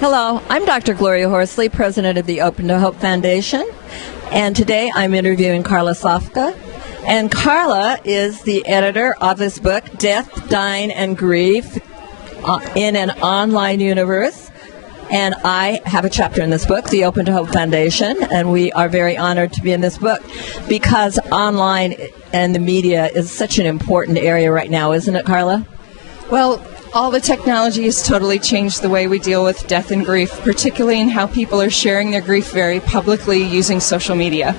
Hello, I'm Dr. Gloria Horsley, president of the Open to Hope Foundation, and today I'm interviewing Carla Sofka. And Carla is the editor of this book, Death, Dying, and Grieve in an Online Universe. And I have a chapter in this book, the Open to Hope Foundation, and we are very honored to be in this book because online and the media is such an important area right now, isn't it, Carla? Well, all the technology has totally changed the way we deal with death and grief, particularly in how people are sharing their grief very publicly using social media.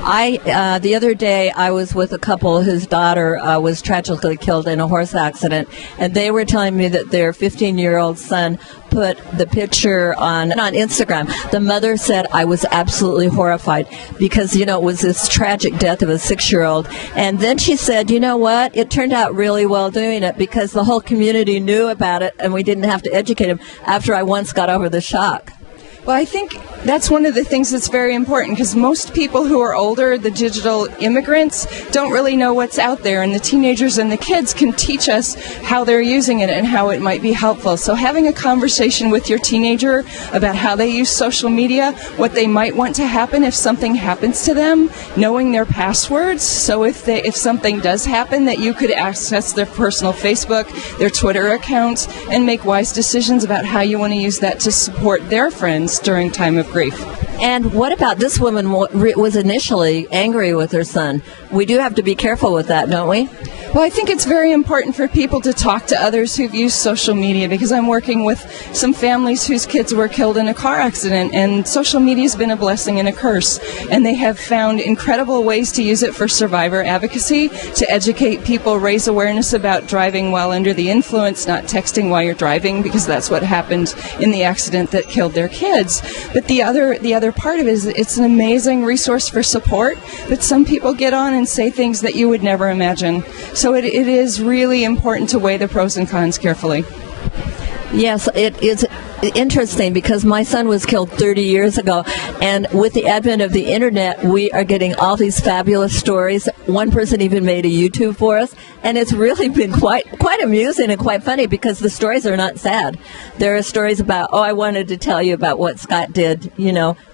The other day, I was with a couple whose daughter was tragically killed in a horse accident, and they were telling me that their 15-year-old son put the picture on Instagram. The mother said, I was absolutely horrified because, it was this tragic death of a 6-year-old. And then she said, you know what? It turned out really well doing it because the whole community knew about it and we didn't have to educate them after I once got over the shock. Well, I think that's one of the things that's very important because most people who are older, the digital immigrants, don't really know what's out there, and the teenagers and the kids can teach us how they're using it and how it might be helpful. So having a conversation with your teenager about how they use social media, what they might want to happen if something happens to them, knowing their passwords, so if something does happen that you could access their personal Facebook, their Twitter accounts, and make wise decisions about how you want to use that to support their friends during time of grief. And what about this woman was initially angry with her son? We do have to be careful with that, don't we? Well, I think it's very important for people to talk to others who've used social media because I'm working with some families whose kids were killed in a car accident, and social media has been a blessing and a curse. And they have found incredible ways to use it for survivor advocacy, to educate people, raise awareness about driving while under the influence, not texting while you're driving, because that's what happened in the accident that killed their kids. But the other part of it is it's an amazing resource for support, but some people get on and say things that you would never imagine. So it is really important to weigh the pros and cons carefully. Yes, it is interesting because my son was killed 30 years ago, and with the advent of the internet, we are getting all these fabulous stories. One person even made a YouTube for us, and it's really been quite amusing and quite funny because the stories are not sad. There are stories about, I wanted to tell you about what Scott did,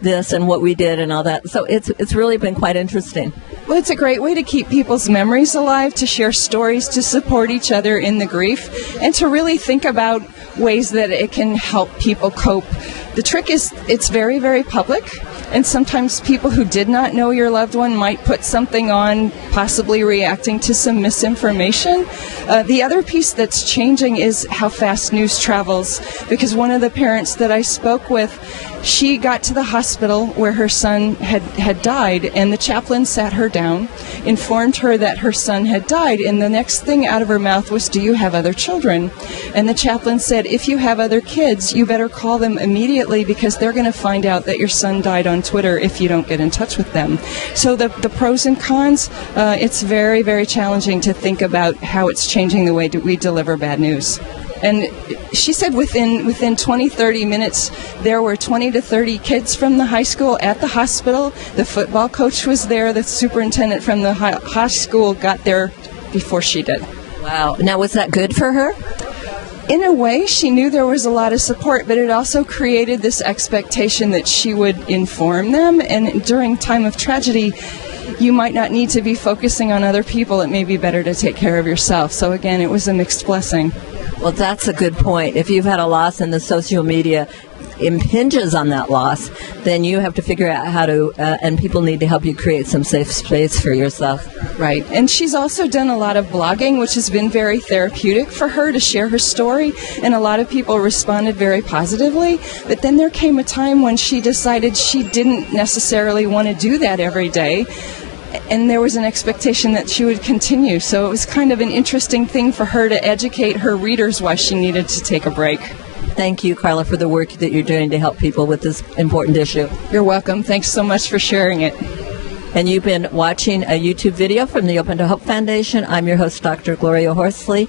this and what we did and all that. So it's really been quite interesting. Well, it's a great way to keep people's memories alive, to share stories, to support each other in the grief, and to really think about ways that it can help people cope. The trick is it's very, very public, and sometimes people who did not know your loved one might put something on, possibly reacting to some misinformation. The other piece that's changing is how fast news travels, because one of the parents that I spoke with, she got to the hospital where her son had died, and the chaplain sat her down, informed her that her son had died, and the next thing out of her mouth was, do you have other children? And the chaplain said, if you have other kids, you better call them immediately because they're going to find out that your son died on Twitter if you don't get in touch with them. So the pros and cons, it's very, very challenging to think about how it's changing the way we deliver bad news. And she said within 20, 30 minutes, there were 20 to 30 kids from the high school at the hospital. The football coach was there. The superintendent from the high school got there before she did. Wow. Now, was that good for her? In a way, she knew there was a lot of support, but it also created this expectation that she would inform them. And during time of tragedy, you might not need to be focusing on other people. It may be better to take care of yourself. So again, it was a mixed blessing. Well, that's a good point. If you've had a loss and the social media impinges on that loss, then you have to figure out how to, and people need to help you create some safe space for yourself. Right. And she's also done a lot of blogging, which has been very therapeutic for her to share her story, and a lot of people responded very positively. But then there came a time when she decided she didn't necessarily want to do that every day. And there was an expectation that she would continue. So it was kind of an interesting thing for her to educate her readers why she needed to take a break. Thank you, Carla, for the work that you're doing to help people with this important issue. You're welcome. Thanks so much for sharing it. And you've been watching a YouTube video from the Open to Hope Foundation. I'm your host, Dr. Gloria Horsley.